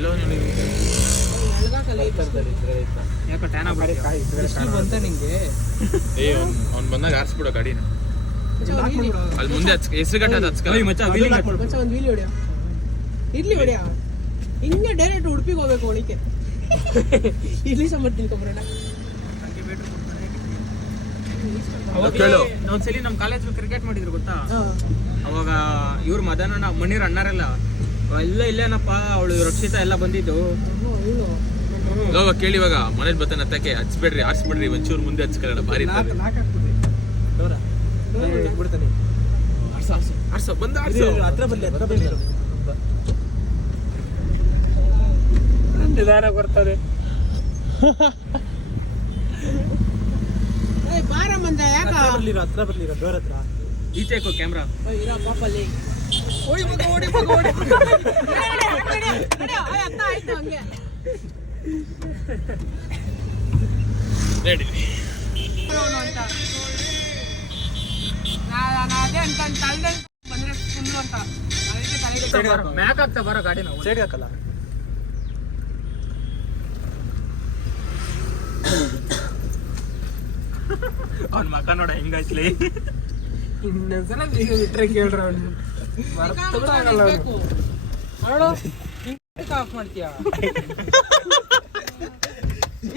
ಎಲ್ಲೋ ಯಾಕೋ ಟ್ಯಾನ್ ಬಂತ ನಿಂಗೆ. ಅವ್ನು ಬಂದಾಗ ಆರಿಸ್ಬಿಡೋ ಗಾಡಿನ. ಅಲ್ಲಿ ಮುಂದೆ ಹೆಸರು ಗಟ್ಟ ಒಂದು ವೀಲ್ ಹೊಡ್ಯಾ ಇರ್ಲಿ ಹೊಡ್ಯಾ. ಹಿಂಗೆ ಡೈರೆಕ್ಟ್ ಉಡುಪಿಗೆ ಹೋಗ್ಬೇಕು ಒಳಿಕೆ. ಇಲ್ಲಿ ಸಂಬಂಧ ತಿಳ್ಕೊಂಬರೋಣ. ಒಂದ್ಸಲಿ ನಮ್ ಕಾಲೇಜ್ ಕ್ರಿಕೆಟ್ ಮಾಡಿದ್ರು ಗೊತ್ತಾ. ಅವಾಗ ಇವ್ರು ಮದನ ಮಣ್ಣಿರ ಅಣ್ಣಾರೆಲ್ಲ ಇಲ್ಲೇನಪ್ಪ ಅವಳು ರಕ್ಷಿತಾ ಎಲ್ಲ ಬಂದಿದ್ದು. ಕೇಳಿ ಇವಾಗ ಮನೇಲಿ ಬರ್ತಾನೆ ಹತ್ತಕ್ಕೆ ಹಚ್ಬೇಡ್ರಿ ಆರಿಸ್ಬಿಡ್ರಿ ಒಂಚೂರು ಮುಂದೆ ಹಚ್ಕೊಳ್ಳೋಣ ಬಾರಿ ಬಂದ ಹತ್ರ ಬರಲಿ ನಿಧಾನ ಬರ್ತಾರೆ. ಬಾರ ಮಂದ ಯಾಕ ಹತ್ರ ಬರ್ಲಿರ ಡೋರ್ ಹತ್ರ ಈಚೆ ಹಾಕೋ ಕ್ಯಾಮ್ರಾ ಇರೋ ಪಾಪಲ್ಲಿ ಆಯ್ತು ಹಂಗೆ ರೆಡಿ. ಅದೇ ಅನ್ಕೊಂಡು ತಳ್ದೆ ಬಂದ್ರೆ ಫುಲ್ಲು ಅಂತ ಅದಕ್ಕೆ ಮ್ಯಾಕ್ ಆಗ್ತಾ ಬರೋ ಗಾಡಿ ನಾವು ಸೈಡ್ ಹಾಕಲ್ಲ. ಅವ್ನ ಮಕ್ಕ ನೋಡ ಹೆಂಗಾಯ್ತಲಿ. ಇನ್ನೊಂದ್ಸಲ ಬಿಟ್ರೆ ಕೇಳ್ರ ಅವ್ನು ಆಫ್ ಮಾಡ್ತೀಯ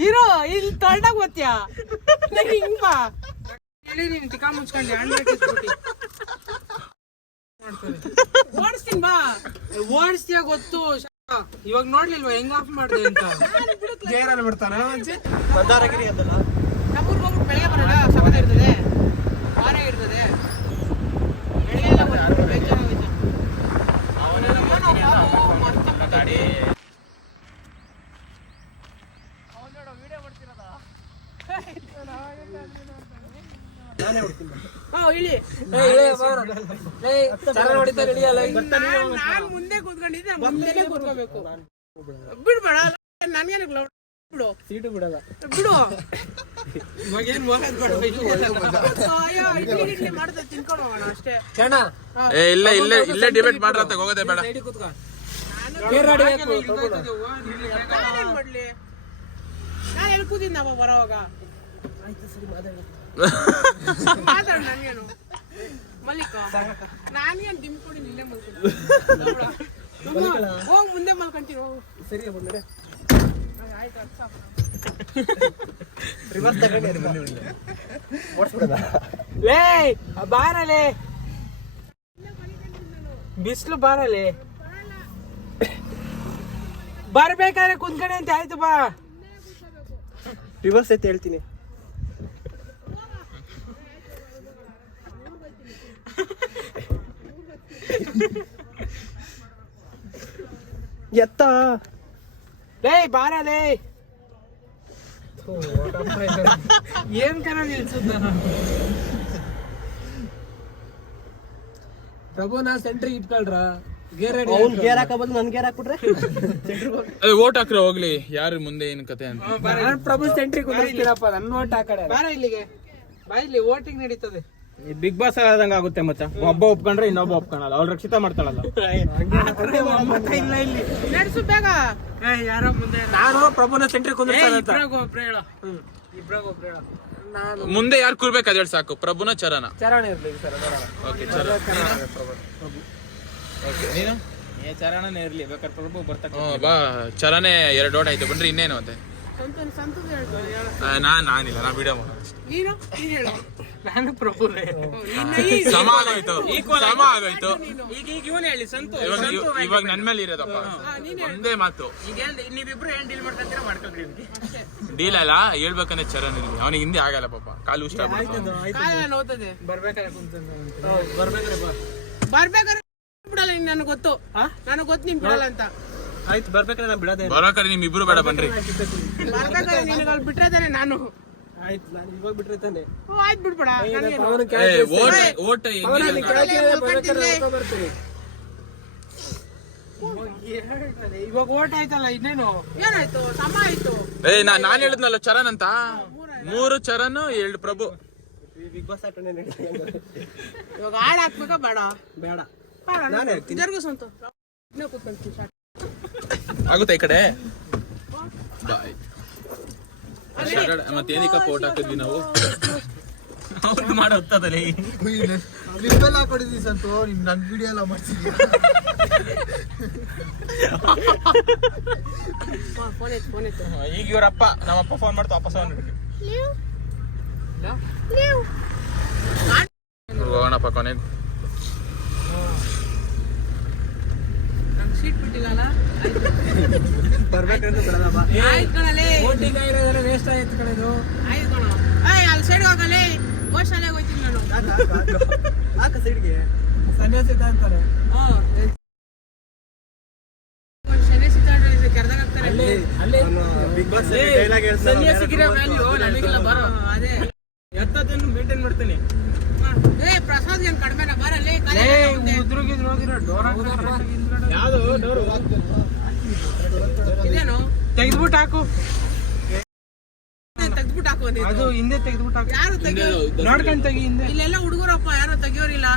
ಇರೋ ಇಲ್ಲಿ ತೊಳ್ದಾಗ ಗೊತ್ತ್ಯಾ ಹಿಂಗ್ ಬಾ ಹೇಳಿ ನೀನು ತಿಕ್ಕ ಮುಚ್ಕೊಂಡೆ ಓಡಿಸ್ತೀನಿ ಬಾ ಓಡಿಸ್ತೀಯ ಗೊತ್ತು. ಇವಾಗ ನೋಡ್ಲಿಲ್ವಾ ಹೆಂಗ್ ಆಫ್ ಮಾಡಿದೆ ಅಂತ ಜೇರಲ್ಲ ಬಿಡ್ತಾನ ಮಂದಾರಗಿರಿ ಅದಲ್ಲ. ನಮ್ಮೂರ್ಗೆ ಹೋಗ್ಬಿಟ್ಟು ಬೆಳಗ್ಗೆ ಬರೋಣ. ಸಮಾನ ಇರ್ತದೆ ವಾರ ಇರ್ತದೆ ನಾನ್ ಮುಂದೆ ಕೂತ್ಕೊಂಡಿದ್ದೆ ಮುಂದೆನೆ ಕೂತ್ಕೋಬೇಕು. ಬಿಡ್ಬೇಡ ನನ್ಗೇನು ಬಿಡು ಸೀಟು ಬಿಡಲ್ಲ ಬಿಡು. ಮಾಡ್ತಾ ತಿನ್ಕೊಂಡು ಹೋಗೋಣ ಅಷ್ಟೇ. ಇಲ್ಲೇ ಡಿಬೇಟ್ ಮಾಡ್ರ ಹೋಗೋದೇ ಬೇಡ. ಮಾಡ್ಲಿ ನಾನು ಎಲ್ಲಿ ಕೂತಿದ್ನಪ್ಪ ಬರೋವಾಗ ಮಾತಾಡ. ನನ್ಗೇನು ಮಲ್ಲಿಕ ನಾನೇನು ದಿಮ್ ಕೊಡಿ ನಿನ್ನೆ ಮಲ್ಕೊಂಡು ಹೋಗ್ ಮುಂದೆ ಮಲ್ಕೊಂತೀನಿ ಹೋಗು. ಸರಿ ಆಯ್ತು ಲೇ ಬಾರಲೇ ಬಿಸಿಲು ಬಾರಲೇ ಬರ್ಬೇಕಾದ್ರೆ ಕುಂತ್ಕಣೆ ಅಂತ ಆಯ್ತು ಬಾ. ರಿವರ್ಸ್ ಐತೆ ಹೇಳ್ತೀನಿ. ಎತ್ತ ಲೇ ಬಾರಲೇ ಏನ್ ಕರ ನಿಲ್ಸುತ್ತ ಪ್ರಭು ನಾ ಸೆಂಟ್ರಿಗೆ ಇಟ್ಕೊಳ್ರ ಗೇರ್ ಹಾಕಬಹುದು. ನನ್ ಗೇರ್ ಹಾಕ್ಬಿಟ್ರೆ ಓಟ್ ಹಾಕ್ರೆ ಹೋಗ್ಲಿ ಯಾರು ಮುಂದೆ ಏನ್ ಕತೆ ಅಂತ. ಪ್ರಭು ಸೆಂಟ್ರಿಗೆ ಕುಂದಿರ್ತೀರಪ್ಪ ನನ್ನ ಓಟ್ ಹಾಕಡೆ ಬಾರ ಇಲ್ಲಿಗೆ ಬಾ. ಇಲ್ಲಿ ವೋಟಿಂಗ್ ನಡೀತದೆ. ಬಿಗ್ ಬಾಸ್ ಆದಂಗ ಆಗುತ್ತೆ ಮಚ್ಚ. ಒಬ್ಬ ಒಪ್ಕೊಂಡ್ರೆ ಇನ್ನೊಬ್ಬ ಒಪ್ಕೊಳಲ್ಲ. ಅವ್ಳು ರಕ್ಷಿತಾ ಮಾಡ್ತಾಳಲ್ಲ. ಇಲ್ಲ ಇಲ್ಲಿ ನಡೆಸು ಬೇಗ. ಯಾರೋ ಮುಂದೆ ನಾನು ಪ್ರಭುನ ಸೆಂಟ್ರಿಗೆ ಕುಂದಿರ್ತಾನೆ ಅಂತ. ಇಬ್ರಾಗೊಬ್ರು ಹೇಳ. ನಾನು ಮುಂದೆ ಯಾರು ಕೂರ್ಬೇಕು ಅದೇಳಿ ಸಾಕು. ಪ್ರಭುನ ಚರಣ ಇರ್ಲಿ ಸರ್. ಓಕೆ ಓಕೆ ನೀನು ಚರಣನೇ ಇರ್ಲಿ ಬೇಕಾದ್ರೆ ಪ್ರಭು ಬರ್ತಾ ಬಾ. ಚರಣೆ 2 ಓಟ್ ಆಯ್ತು ಬನ್ರಿ ಇನ್ನೇನು ಅಂತೆ. ನಾನಿಲ್ಲ ನಾ ವಿಡಿಯೋ ನಾನು ಪ್ರಭು ಸಮ ಆಗೋಯ್ತು. ಈಗ ಇವನು ಹೇಳಿ ಸಂತು ಇವಾಗ ನನ್ ಮೇಲೆ ಇರೋದಪ್ಪ ಒಂದೇ ಮಾತು. ಈಗ ನೀವಿಬ್ರು ಏನ್ ಡೀಲ್ ಮಾಡ್ಕೊಂತೀರ ಮಾಡ್ಕೊಳ್ರಿ. ಡೀಲ್ ಅಲ್ಲ ಹೇಳ್ಬೇಕಂದ್ರೆ ಚರಣ್ ಇಲ್ಲಿ ಅವನಿಗೆ ಹಿಂದೆ ಆಗಲ್ಲ ಪಾಪ. ಕಾಲು ಇಷ್ಟ ನೋತದೆ ಬರ್ಬೇಕಾದ್ರೆ ಬಿಡಲ್ಲ. ನನಗೆ ಗೊತ್ತು ನೀನ್ ಬಿಡಲ್ಲ ಅಂತ. ಆಯ್ತು ಬರ್ಬೇಕಾದ್ರೆ ನಾನು ಬಿಡೋದೇ. ಬರ್ಬೇಕಾದ್ರೆ ನಿಮ್ ಇಬ್ರು ಬೇಡ ಬನ್ರಿ. ಬರ್ಬೇಕಾದ್ರೆ ನಿನಗೆ ಅಲ್ಲಿ ಬಿಟ್ರೆ ತಾನೆ ನಾನು. ಆಯ್ತು ನಾನು ಇವಾಗ ಬಿಟ್ರೆ ತಾನೆ. ಆಯ್ತು ಬಿಡ್ಬೇಡ. ಓಟ್ ಇವಾಗ ಓಟ್ ಆಯ್ತಲ್ಲ ಇನ್ನೇನು ಏನಾಯ್ತು ಸಮ ಆಯ್ತು. ನಾನ್ ಹೇಳಿದ್ನಲ್ಲ ಚರಣ್ ಅಂತ. 3 ಚರಣ್ 2 ಪ್ರಭು. ಬಿಗ್ ಬಾಸ್ ಆಟನೇ ಇವಾಗ ಹಾಡ್ ಹಾಕ್ಬೇಕಾ ಬೇಡ ಬೇಡ ಇದರ್ಗೂ ಸಂತು. ಇನ್ನೂ ಕೂತ್ಕೊಂತೀನಿ ಆಗುತ್ತಾ ಈ ಕಡೆ ಬಾಯ್ ಮತ್ತೇನಿಕ ಫೋಟೋ ಹಾಕಿದ್ವಿ ನಾವು ಅವ್ರಿಗೆ ಮಾಡಿ ಹೊತ್ತದಲ್ಲ ನಿಮ್ಮೆಲ್ಲ ಹಾಕೊಂಡಿದ್ದೀವಿ ಸಂತು ನಿಮ್ ನನ್ ವಿಡಿಯೋ ಎಲ್ಲ ಮಾಡ್ತಿದ್ದೀವಿ. ಈಗ ಇವ್ರಪ್ಪ ನಮ್ಮಪ್ಪ ಫೋನ್ ಮಾಡ್ತಾ ವಾಪಸ್ ಹೋಗೋಣಪ್ಪ ಕೊನೆಗೆ. ಸೀಟ್ ಬಿಟ್ಟಿಲ್ಲ ಬರ್ಬೇಕಂತ ಬಿಡಲ್ಲ ಬಾ. ಆಯ್ತು ಕಣಲೇ ವೇಸ್ಟ್ ಆಯ್ತು ಕಳೆದು. ಆಯ್ತು ಕಣ ಅಲ್ಲಿ ಸೈಡ್ ಹೋಗಲೇ ಗೋಶಾಲೆಗೆ ಹೋಗ್ತೀನಿ ನಾನು. ಹಾಕ ಸೈಡ್ಗೆ ಸನ್ಯಾಸಿ ಅಂತಾರೆ. ಸನ್ಯಾಸಿ ಕೆರ್ದಾಗ ಹಾಕ್ತಾರೆ ಬಿಗ್ ಬಾಸ್ ಸನ್ಯಾಸಿಗಿರೋ ವ್ಯಾಲ್ಯೂ ನಮಗೆಲ್ಲ ಬರೋ ಅದೇ ಎತ್ತದನ್ನು ಮೇಂಟೈನ್ ಮಾಡ್ತೀನಿ. ಪ್ರಸಾದ್ ಏನ್ ಕಡಿಮೆನಾ ಬರಲ್ಲೇ ಯಾವ್ದು ಡೋರು ಇದೇನು ತೆಗೆದ್ಬಿಟ್ಟು ಹಾಕು, ತೆಗ್ದ್ಬಿಟ್ಟು ಹಾಕು ಅಂದಿದ್ದು. ಅದು ಹಿಂದೆ ತೆಗೆದ್ಬಿಟ್ಟು ಹಾಕು. ಯಾರು ತೆಗಿಯೋರು ನೋಡ್ಕೊಂಡ್ ತೆಗಿ ಹಿಂದೆ. ಇಲ್ಲೆಲ್ಲ ಹುಡುಗರಪ್ಪ ಯಾರು ತೆಗಿಯೋರಿಲ್ಲ.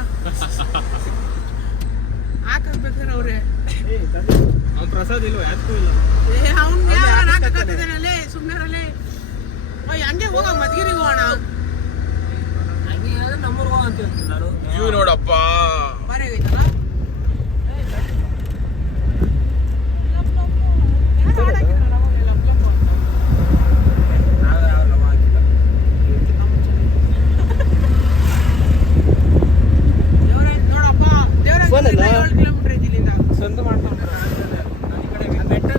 ಹಾಕಬೇಕಾರೆ ಅವ್ರೆ ಅವ್ನು ಪ್ರಸಾದ್ ಇಲ್ವ ಯಾಕೂ ಇಲ್ಲ. ಅವ್ನ್ ಹಾಕತ್ತಿದ್ದಾನಲ್ಲೇ ಸುಮ್ಮನೆ ಹಂಗೆ ಹೋಗ ಮದ್ಗಿರಿಗೆ ಹೋಗೋಣ. ನಮ್ಮೂರ್ಗ ಅಂತ ಹೇಳ್ತೀನಿ ನಾನು. ವ್ಯೂ ನೋಡಪ್ಪ ಬಾರಾಗೈತಲ್ಲ ನೋಡಪ್ಪ ದೇವರ 7 ಕಿಲೋಮೀಟರ್ ಐತಿ ಇಲ್ಲಿಂದ. ಸ್ವಂತ ಮಾಡ್ಕೊಂಡು ಬೆಟ್ಟ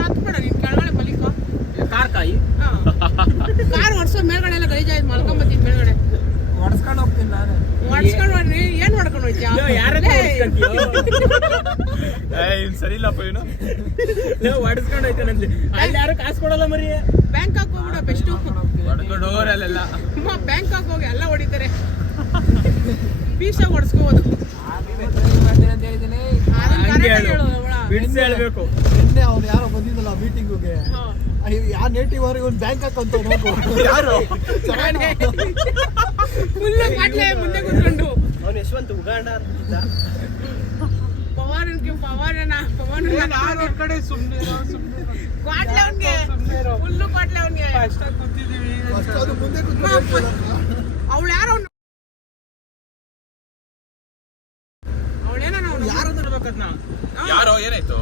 ಹತ್ಬೇಡ ನೀನ್ ಕೆಳಗಡೆ ಮಲಿಕೋ. ಕಾರ್ ಕಾಯಿ ಕಾರ್ ಹೊಡ್ಸೋ ಮೇಲ್ಗಡೆ ಎಲ್ಲ ಗಲೀಜಾಯ್ತು ಮಲ್ಕೊಂಬತ್ತೀನಿ ಮೇಲ್ಗಡೆ ಹೊಡ್ಸ್ಕೊಂಡು ಹೋಗ್ತೀನಿ ನಾನು. ಹೊಡ್ಸ್ಕೊಂಡು ಹೋಗ್ರಿ ಏನ್ ಹೊಡ್ಕೊಂಡು ಹೋಯ್ತಿಯಾ ಸರಿ ಇಲ್ಲಪ್ಪ ಏನು ಹೊಡ್ಸ್ಕೊಂಡು ಹೋಯ್ತಾನೆ ಅಲ್ಲಿ ಯಾರು ಕಾಸು ಕೊಡಲ್ಲ ಮರಿ. ಬ್ಯಾಂಕಾಕ್ ಹೋಗ್ಬಿಡ ಬೆಸ್ಟ್. ಹೊಡ್ಕೊಂಡು ಅಲ್ಲೆಲ್ಲ ಬ್ಯಾಂಕಾಕ್ ಹೋಗಿ ಎಲ್ಲ ಹೊಡಿತಾರೆ. ಪೀಸಾಗಿ ಹೊಡ್ಸ್ಕೋಬೋದು. ಬಿಡ್ಸಿ ಹೇಳ್ಬೇಕು. ನಿನ್ನೆ ಅವ್ನು ಯಾರೋ ಬಂದಿದ್ದಲ್ಲ ಮೀಟಿಂಗಿಗೆ, ಯಾವ ನೇಟಿವ್ ಅವ್ರಿಗೆ ಒಂದು ಬ್ಯಾಂಕ್ ಹಾಕಂತ ನೋಡು. ಯಾರು ಫುಲ್ಲು ಕಾಟ್ಲೆ ಮುಂದೆ ಕೂತ್ಕೊಂಡು ಅವ್ನು ಯಶವಂತ್ ಉಗಾಂಡ ನಾನು ಕಡೆ ಸುಮ್ಮನೆ ಕಾಟ್ಲೆ ಅವ್ನಿಗೆ ಫುಲ್ಲು ಕಾಟ್ಲೆ ಅವ್ನಿಗೆ. ಅಷ್ಟಾಗಿ ಕೂತಿದೀವಿ. ಅದು ಮುಂದೆ ಕೂತ್ಕೊಂಡು ಅವಳು ಯಾರು ಅವಳೇನ ನಾವು ಯಾರು ನೋಡ್ಬೇಕದ್ನ ಯಾರೋ ಏನಾಯ್ತು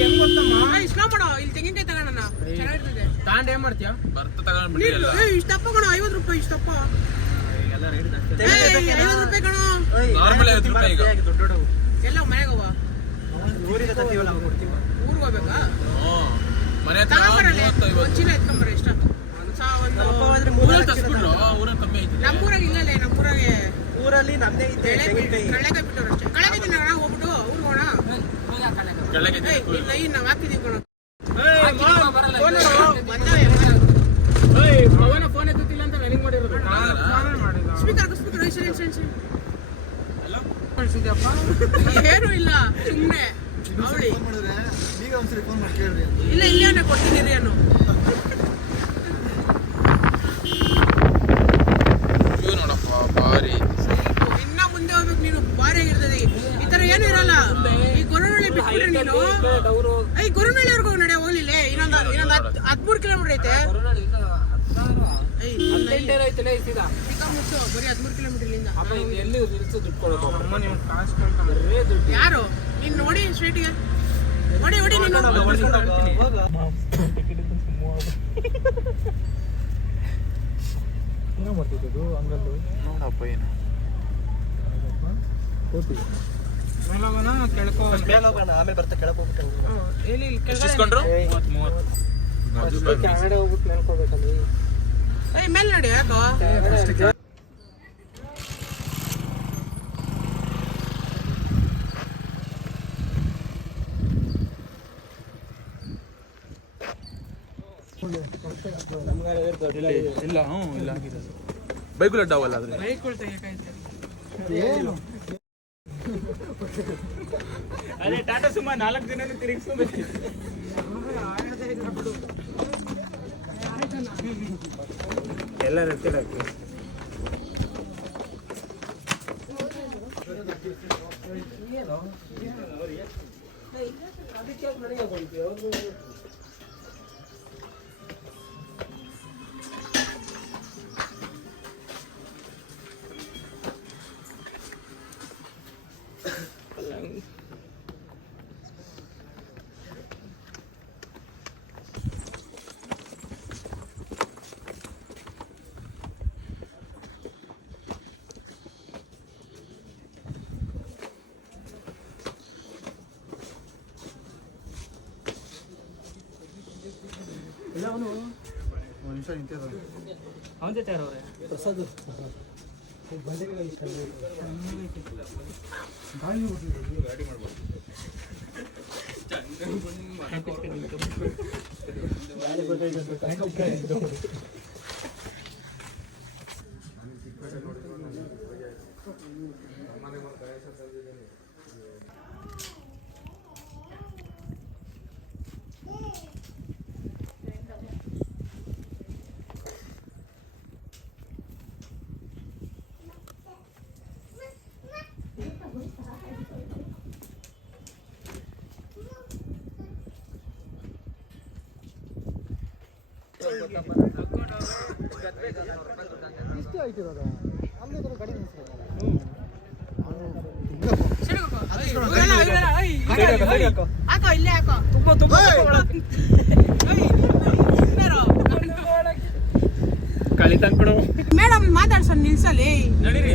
ಹೆಂಗ್ ಗೊತ್ತಮ್ಮ. ಇಷ್ಟ ಮಾಡೋ ಇಲ್ಲಿ ತೆಂಗಿನಕಾಯಿ ತಗೋಣ ಚೆನ್ನಾಗಿರ್ತದೆ. ತಾಂಡ್ ಏನ್ ಮಾಡ್ತೀಯ? ಬರ್ತ ತಗೊಂಡ್ಬಿಟ್ಟಿಲ್ಲ ಇಷ್ಟಪ್ಪ ಕಣೋ 50 ರೂಪಾಯಿ ಇಷ್ಟಪ್ಪ. ಎಲ್ಲ ರೇಟ್ ಜಾಸ್ತಿ. 50 ರೂಪಾಯಿ ಕಣೋ. ನಾರ್ಮಲ್ 50 ರೂಪಾಯಿ ಈಗ ಎಲ್ಲ ಮನೆಗೆ ಹೋಗ ಊರಿಗೆ ತತ್ತೀವಲ್ಲ ಅವಾಗ ಕೊಡ್ತೀವಿ. ಊರಿಗೆ ಹೋಗ್ಬೇಕಾ ಮನೆ ಹತ್ರ ತಗೊಂಬರಲ್ಲ 30-50 ಒಂದು ಚೀಲ ಎತ್ಕೊಂಬರ ಇಷ್ಟ ಒಂದು ಊರಲ್ಲಿ ತರಿಸ್ಬಿಡ್ಲು ಊರಲ್ಲಿ ಕಮ್ಮಿ ಐತಿ ನಮ್ಮೂರಾಗ ಇಲ್ಲಲೇ ನಮ್ಮೂರಾಗೆ ಊರಲ್ಲಿ ನಮ್ದೇ ಇದೆ ತೆಂಗಿನಕಾಯಿ. ಕಳೆಕಾಯಿ ಬಿಟ್ಟವ್ರು ಅಷ್ಟೇ. ಕಳೆಕಾಯಿ ತಿನ್ನೋಣ ಹೋಗ್ಬಿಟ್ಟು ಊರಿಗೆ ಹೋಗೋಣ. ಕೆಳಗೆ ಇಲ್ಲ ನಾವು ಹಾಕಿದೀವಿ ಕಣ ಪವನ ಫೋನ್ ಎತ್ತುತ್ತಿಲ್ಲ ಅಂತ ನನಗೆ ಮಾಡಿರೋದು. ಸ್ಪೀಕರ್ ಏನು ಇಲ್ಲ ಸುಮ್ಮನೆ ಅವಳಿ ಫೋನ್ ಮಾಡಿದ್ರೆ ಈಗ ಒಂದ್ಸರಿ ಫೋನ್ ಮಾಡಿ ಕೇಳ್ರಿ ಅಂತ. ಇಲ್ಲ ಇಲ್ಲೇ ಕೊಡ್ತೀನಿ ಅನ್ನು ವ್ಯೂ ನೋಡಪ್ಪ ಭಾರಿ. ಇನ್ನ ಮುಂದೆ ಹೋಗ್ಬೇಕು ನೀನು. ಭಾರಿ ಆಗಿರ್ತದೆ ಈ ತರ ಏನು ಇರಲ್ಲ. ಈ ಗೊರವಳ್ಳಿ ಬಿಟ್ಬಿಟ್ರೆ ನೀನು ಈ ಗೊರವಳ್ಳಿವರೆಗೂ ನಡೆ ಹೋಗ್ಲಿಲ್ಲ. ಇನ್ನೊಂದು 13 ಕಿಲೋಮೀಟರ್ ಐತೆ. ಬರೀ 13 ಕಿಲೋಮೀಟರ್ ಇಲ್ಲಿಂದ. ಯಾರು ನೀನ್ ನೋಡಿ ಸ್ಟ್ರೀಟಿಗೆ ಹೊಡಿ ನೀನು. ಏನೋ ಮಾಡ್ತಿದ್ದು ಹಂಗಲ್ಲು ನೋಡಪ್ಪ ಏನು ಮೇಲೋಗೋಣ ಕೆಳಕೋ ಮೇಲೆ ಹೋಗೋಣ, ಆಮೇಲೆ ಬರ್ತಾ ಕೆಳಗೆ ಹೋಗ್ಬಿಟ್ಟು ಇಲ್ಲಿ ಇಸ್ಕೊಂಡ್ರು 30 ಕೆಳಗಡೆ ಹೋಗ್ಬಿಟ್ಟು ಮೇಲ್ಕೋಬೇಕಲ್ಲಿ. ಮೇಲೆ ನೋಡಿ ಯಾಕೋ ಇಲ್ಲ ಇಲ್ಲ ಆಗಿರೋದು ಬೈಕುಲ್ ಅಡ್ಡಾವಲ್ಲ ಆದ್ರೆ ಬೈಕ್ಗಳು ತೆಗಿಯಕಾಯ್ತು. ಏನು ಅದೇ ಟಾಟಾ ಸುಮ್ಮ 4 ದಿನ ತಿರುಗಿಸ್ಕೋಬೇಕು. ಎಲ್ಲ ರಸ್ತೆ ಒಂದು ನಿಮಿಷ ನಿಂತಿದ್ದ ಅವನ ಜೊತೆ ಯಾರವ್ರೆ ಪ್ರಸಾದ್ ಗಾಡಿ ಮಾಡ್ಬೋದು. ಇಷ್ಟು ಆಯ್ತು ಇರೋದ ಅಲ್ಲೇ ಗಾಡಿ ನಿಲ್ಸ್ಬೇಕು. ಹಾಕೋ ಇಲ್ಲೇ ಹಾಕೋ ಕಳಿತಂಕಡು ಮೇಡಮ್ ಮಾತಾಡ್ಸೋ ನಿಲ್ಸಲಿ ನಡೀರಿ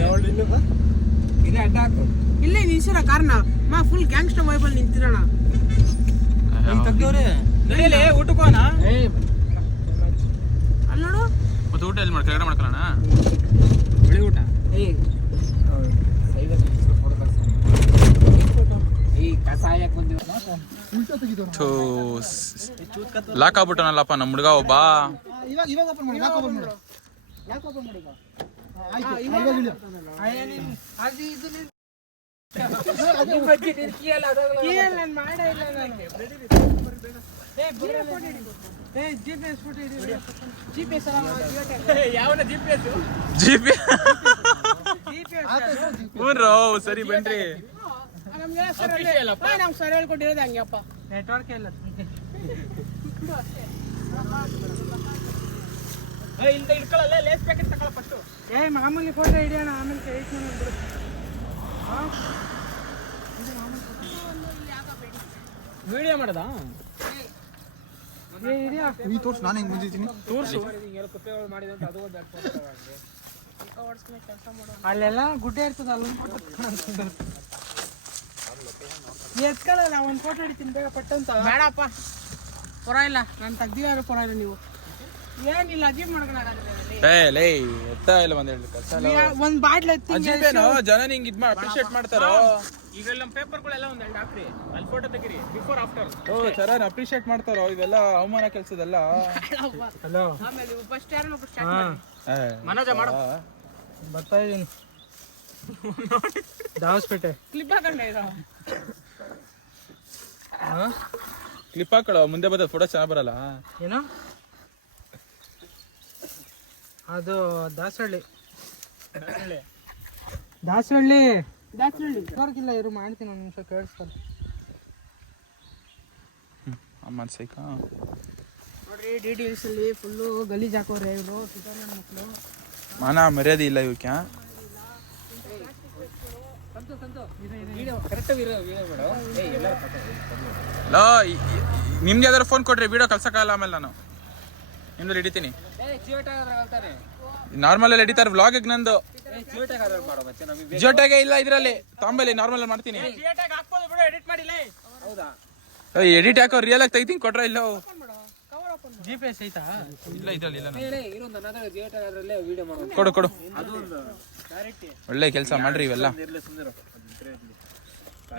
ಇದೇ ಅಡ್ಡ ಹಾಕು ಇಲ್ಲೇ ನಿಲ್ಸಿರೋ ಕಾರಣ ಮಾ ಫುಲ್ ಗ್ಯಾಂಗ್ಸ್ಟರ್ ವೈಬಲ್ ನಿಂತಿರೋಣ ತೆಗ್ದವ್ರೆ ನಡೀಲಿ ಊಟಕ್ಕೋಣ ಅಲ್ಲಿ ನೋಡು ಮತ್ತೆ ಊಟ ಎಲ್ಲಿ ಕೆಳಗಡೆ ಮಾಡ್ಕೊಳ್ಳೋಣ? ಬಿಳಿ ಊಟ ಲಾಕ್ ಆಗ್ಬಿಟ್ಟನಲ್ಲಪ್ಪ ನಮ್ಮ ಹುಡುಗ ಒಬ್ಬ. ಇವಾಗ ಓಪನ್ ಮಾಡಿ ಯಾಕೆ ಓಪನ್ ಮಾಡು ಯಾಕೆ ಓಪನ್ ಮಾಡಿ ಈಗ ಆಯ್ತು ಇವಾಗ ಇಳಿಯೋ ಅದು ಇದು ಜಿಪಿ ಸರಿ ಬನ್ರಿ. ನಮ್ ಸರ್ ಹೇಳ್ಕೊಟ್ಟಿರೋದು ಹಂಗಪ್ಪ ನೆಟ್ವರ್ಕ್ ಇಲ್ಲ ಇಂತ ಇಟ್ಕೊಳ್ಳಲ್ಲ ಲೇಸ್ ಪ್ಯಾಕೆಟ್ ತಗೊಳ ಫಸ್ಟ್ ಮಾಮೂಲಿ ಫೋಟೋ ಹಿಡಿಯೋಣ ಆಮೇಲೆ ಕಳಿಸ್ತೀನಿ ಬಿಡು ವಿಡಿಯೋ ಮಾಡದಾ ನೀ ತೋರ್ಸು ನಾನು ಹೆಂಗ್ ಮುಂದಿದ್ದೀನಿ ತೋರ್ಸು ಅಲ್ಲೆಲ್ಲ ಗುಡ್ಡೆ ಇರ್ತದ ಅಲ್ಲ ಎತ್ಕೊಳ್ಳಲ್ಲ ಒಂದ್ ಫೋಟೋ ಹಿಡಿತೀನಿ ಬೇಗ ಪಟ್ಟಂತ ಬೇಡಪ್ಪ ಪರವಾಗಿಲ್ಲ ನಾನು ತೆಗ್ದಿವಾಗ ಪರವಾಗಿಲ್ಲ ನೀವು ಏನಿಲ್ಲ ಅಜೀಬ್ ಮಾಡ್ಕೊಳಕ್ಕಾಗಲ್ಲ ಎತ್ತ ಇಲ್ಲ ಒಂದ್ ಹೇಳಿ ಒಂದ್ ಬಾಟ್ಲ್ ಎತ್ತಿ ಜನ ನಿಂಗೆ ಇದ್ ಅಪ್ರಿಶಿಯೇಟ್ ಮಾಡ್ತಾರೋ. ಈಗ ನಮ್ಮ ಪೇಪರ್ಗಳೆಲ್ಲ ಒಂದೆರಡು ಹಾಕ್ರಿ ಅಲ್ಲಿ ಫೋಟೋ ತೆಗೀರಿ ಬಿಫೋರ್ ಆಫ್ಟರ್ ಚೆನ್ನಾಗಿ ಅಪ್ರಿಶಿಯೇಟ್ ಮಾಡ್ತಾರೋ. ಇವೆಲ್ಲ ಅವಮಾನ ಕೆಲ್ಸದಲ್ಲ. ಹಲೋ ಆಮೇಲೆ ಫಸ್ಟ್ ಯಾರನ್ನ ಸ್ಟಾರ್ಟ್ ಮಾಡಿ ಮನೋಜ ಮಾಡು ಬರ್ತಾ ಇದೀನಿ ದಾವಸ್ಪೇಟೆ ಕ್ಲಿಪ್ ಹಾಕೊಂಡೆ ಇರೋ ಕ್ಲಿಪ್ ಹಾಕೊಳ್ಳೋ, ಮುಂದೆ ಬದ ಫೋಟೋ ಚೆನ್ನಾಗಿ ಬರಲ್ಲ. ಏನು ಅದು ದಾಸಹಳ್ಳಿ ದಾಸಹಳ್ಳಿ ಬರ್ಗಿಲ್ಲ ಇರು ಮಾಡ್ತೀನಿ ಒಂದು ನಿಮಿಷ ಕೇಳಿಸ್ತಾರೆ ಅಮ್ಮ ಸೈಕ ನೋಡ್ರಿ ಡೀಟೇಲ್ಸ್ ಅಲ್ಲಿ ಫುಲ್ಲು ಗಲೀಜ್ ಹಾಕೋರೆ ಇವರು ಸಿದ್ದರಾಮಯ್ಯ ಮಕ್ಕಳು ಮಾನ ಮರ್ಯಾದೆ ಇಲ್ಲ ಇವಕ್ಕೆ. ನಿಮ್ಗೆ ಯಾವ್ದಾರು ಫೋನ್ ಕೊಡ್ರಿ, ವಿಡಿಯೋ ಕಳ್ಸಕ್ಕಾಗಲ್ಲ. ಆಮೇಲೆ ನಾನು ನಿಮ್ದು ಹಿಡಿತೀನಿ. ನಾರ್ಮಲ್ ಅಲ್ಲಿ ಹಿಡಿತಾರೆ ವ್ಲಾಗ್ ನಂದು. ಜಿಯೋಟ್ಯಾಗೆ ಇಲ್ಲ ಇದ್ರಲ್ಲಿ ತಾಂಬಲ್ಲಿ ನಾರ್ಮಲ್ ಮಾಡ್ತೀನಿ. ಎಡಿಟ್ ಹಾಕೋ ರಿಯಲ್ ಆಗಿ ತೆಗಿತೀನಿ ಕೊಟ್ರ ಇಲ್ಲ GPS ಐತಾ ಇಲ್ಲ ಇದ್ರಲ್ಲಿ ಇಲ್ಲ. ಕೊಡು ಕೊಡು, ಒಳ್ಳೆ ಕೆಲಸ ಮಾಡ್ರಿ ಇವೆಲ್ಲ.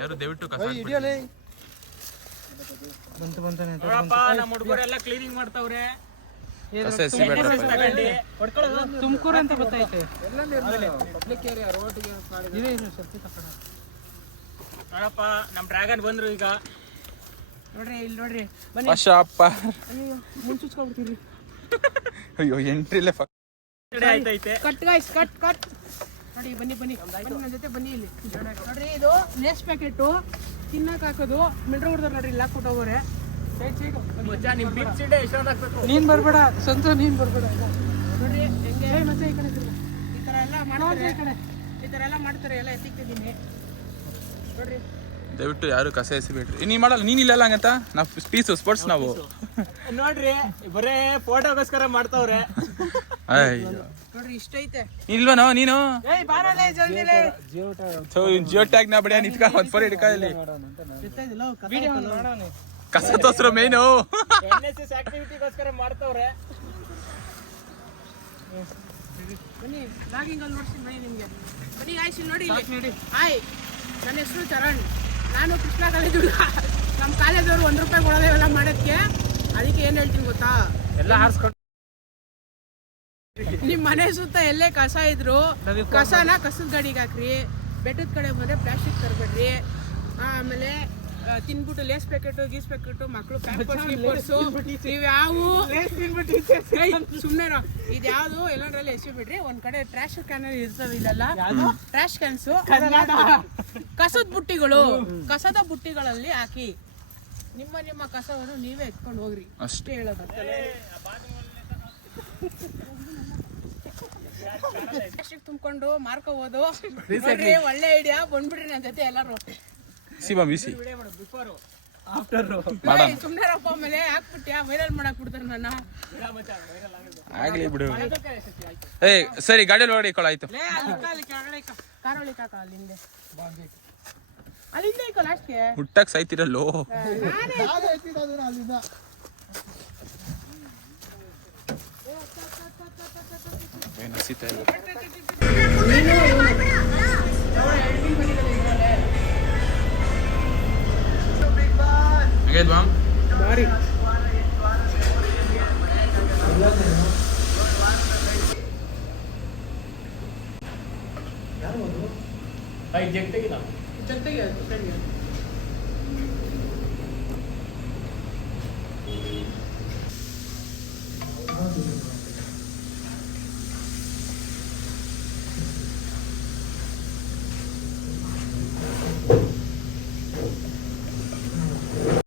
ಯಾರು ದಯವಿಟ್ಟು ಕಸ ಹಿಡಿಯಲೇ ಬಂತಾನೆ ನೋಡಪ್ಪ ನಮ್ಮ ಹುಡುಗರೆಲ್ಲ ಕ್ಲೀನಿಂಗ್ ಮಾಡ್ತಾವ್ರೆ. ಕಸ ಎಸಿಬೇಡ್ರಪ್ಪ. ತುಮಕೂರು ಅಂತ ಗೊತ್ತೈತೆ ಇರೇ ಇರು ಸ್ವಲ್ಪ ತಕೊಂಡ ನೋಡಪ್ಪ ನಮ್ಮ ಡ್ರ್ಯಾಗನ್ ಬಂದ್ರು ಈಗ. ನೋಡ್ರಿ ಇಲ್ಲಿ ನೋಡ್ರಿ ಬನ್ನಿ ಪಶಪ್ಪ ಮುಂಚುಚ್ಕೊಬಿಡ್ತೀರಿ ಅಯ್ಯೋ ಎಂಟ್ರಿಲೆ ಆಯ್ತೈತೆ ಕಟ್ ಗೈಸ್ ಕಟ್ ಕಟ್ ನೋಡಿ ಬನ್ನಿ ಬನ್ನಿ ಬನ್ನಿ ನನ್ನ ಜೊತೆ ಬನ್ನಿ ಇಲ್ಲಿ ನೋಡ್ರಿ ಇದು ಲೇಸ್ ಪ್ಯಾಕೆಟು ತಿನ್ನಕ್ ಹಾಕೋದು ಮಿಲ್ಟ್ರಿ ಹೊಡ್ದಾರ ನೋಡ್ರಿ ಇಲ್ಲ ಕೊಟ್ಟೋಗೋರೆ ನಿಮ್ ಬಿಗ್ ಸಿಡೆ ಎಷ್ಟೊಂದು ಹಾಕ್ಬೇಕು. ನೀನ್ ಬರ್ಬೇಡ ಸಂತು, ನೀನ್ ಬರ್ಬೇಡ. ನೋಡ್ರಿ ಹೆಂಗೆ ಮತ್ತೆ ಈ ಕಡೆ ತಿರ್ಗು. ಈ ತರ ಎಲ್ಲ ಮಾಡ್ತಾರೆ, ಈ ತರ ಎಲ್ಲ ಮಾಡ್ತಾರೆ, ಎಲ್ಲ ಎತ್ತಿಕ್ತಿದ್ದೀನಿ ನೋಡ್ರಿ. ದಯವಿಟ್ಟು ಯಾರು ಕಸ ಎಸಿಬೇಡ್ರಿ. ನೀನ್ ಮಾಡಲ್ಲ, ನೀನ್ ಇಲ್ಲಲ್ಲ ಹಂಗಂತ ನಾವು ಪೀಸು ಸ್ಪೋರ್ಟ್ಸ್ ನಾವು. ನೋಡ್ರಿ ಬರೇ ಫೋಟೋಗೋಸ್ಕರ ಮಾಡ್ತಾವ್ರೆ. ಅಯ್ಯೋ ನೋಡ್ರಿ ಇಷ್ಟ ಐತೆ. ಇಲ್ವನೋ ನೀನು ಏಯ್ ಬಾರಲೇ ಜಲ್ದಿಲೇ. ಜಿಯೋ ಟ್ಯಾಗ್ ನಾ ಬಡಿಯ ನಿತ್ಕ ಒಂದ್ ಫೋರ್ ಹಿಡ್ಕಲ್ಲಿ ವಿಡಿಯೋ ಮಾಡೋಣ. ಕಸ ತೋರ್ಸ್ರು ಮೇನು. NSS ಆಕ್ಟಿವಿಟಿಗೋಸ್ಕರ ಮಾಡ್ತಾವ್ರೆ. ಬನ್ನಿ ಲಾಗಿಂಗ್ ಅಲ್ಲಿ ನೋಡ್ತೀನಿ ಬನ್ನಿ ನಿಮ್ಗೆ. ಬನ್ನಿ ಆಯ್ತು ನೋಡಿ ಇಲ್ಲಿ. ಹಾಯ್, ನನ್ನ ಹೆಸರು ಚರಣ್, ನಾನು ಕೃಷ್ಣ ಕಾಲೇಜ್ ಹುಡುಗ. ನಮ್ಮ ಕಾಲೇಜವ್ರು 1 ರೂಪಾಯಿ ಕೊಡೋದೇ ಇವೆಲ್ಲ ಮಾಡೋದಕ್ಕೆ. ಅದಕ್ಕೆ ಏನು ಹೇಳ್ತೀನಿ ಗೊತ್ತಾ, ಎಲ್ಲ ಹಾರಿಸ್ಕೊಂಡು ನಿಮ್ಮ ಮನೆ ಸುತ್ತ ಎಲ್ಲೇ ಕಸ ಇದ್ರು ಕಸನ ಕಸದ ಗಾಡಿಗೆ ಹಾಕ್ರಿ. ಬೆಟ್ಟದ ಕಡೆ ಬಂದರೆ ಪ್ಲಾಸ್ಟಿಕ್ ತರಬೇಡ್ರಿ. ಆಮೇಲೆ ತಿನ್ಬಿಟ್ಟು ಲೇಸ್ ಪ್ಯಾಕೆಟು ಗೀಸ್ ಪ್ಯಾಕೆಟು ಮಕ್ಕಳು ಪ್ಯಾಂಪರ್ಸು ಇವ್ಯಾವು ಸುಮ್ಮನೆ ಇದ್ಯಾವುದು ಎಲ್ಲರಲ್ಲಿ ಎಸಿಬಿಡ್ರಿ. ಒಂದ್ ಕಡೆ ಟ್ರಾಶ್ ಕ್ಯಾನಲ್ ಇರ್ತವೆ, ಇಲ್ಲೆಲ್ಲ ಟ್ರಾಶ್ ಕ್ಯಾನ್ಸು, ಕಸದ ಬುಟ್ಟಿಗಳು, ಕಸದ ಬುಟ್ಟಿಗಳಲ್ಲಿ ಹಾಕಿ ನಿಮ್ಮ ಕಸವನ್ನು ನೀವೇ ಎತ್ಕೊಂಡು ಹೋಗ್ರಿ. ಅಷ್ಟೇ ಹೇಳೋದು. ಪ್ಲಾಸ್ಟಿಕ್ ತುಂಬಿಕೊಂಡು ಮಾರ್ಕೋಬಹುದು. ಒಳ್ಳೆ ಐಡಿಯಾ, ಬಂದ್ಬಿಡ್ರಿ ನನ್ನ ಜೊತೆ ಎಲ್ಲರೂ. ಬಿಸಿ ಸುಮ್ನೆ ರಪ್ಪ, ಆಮೇಲೆ ಹಾಕ್ಬಿಟ್ಯಾ ವೈರಲ್ ಮಾಡಕ್ ಬಿಡ್ತಾರೆ ನನ್ನ. ಆಗ್ಲಿ ಬಿಡು. ಏಯ್ ಸರಿ, ಗಾಡಿಯಲ್ಲಿ ಒಳಗಡೆ ಇಕ್ಕೊಳ್ಳ ಆಯ್ತು. ಕಾರೊಳಿ ಕಾಕ ಅಲ್ಲಿಂದೆ ಅಲ್ಲಿಂದ ಇಕ್ಕೋ ಲಾಸ್ಟ್ಗೆ. ಹುಟ್ಟಕ್ ಸಾಯ್ತಿರಲ್ಲೋ. ಅಲ್ಲಿಂದ ಏನು ಹಸಿತಾ ಇಲ್ಲ. ಹಂಗೈತ್ ಬಾರಿ ಜಗ್ ತೆಗಿದ ಜೊತೆಗೆ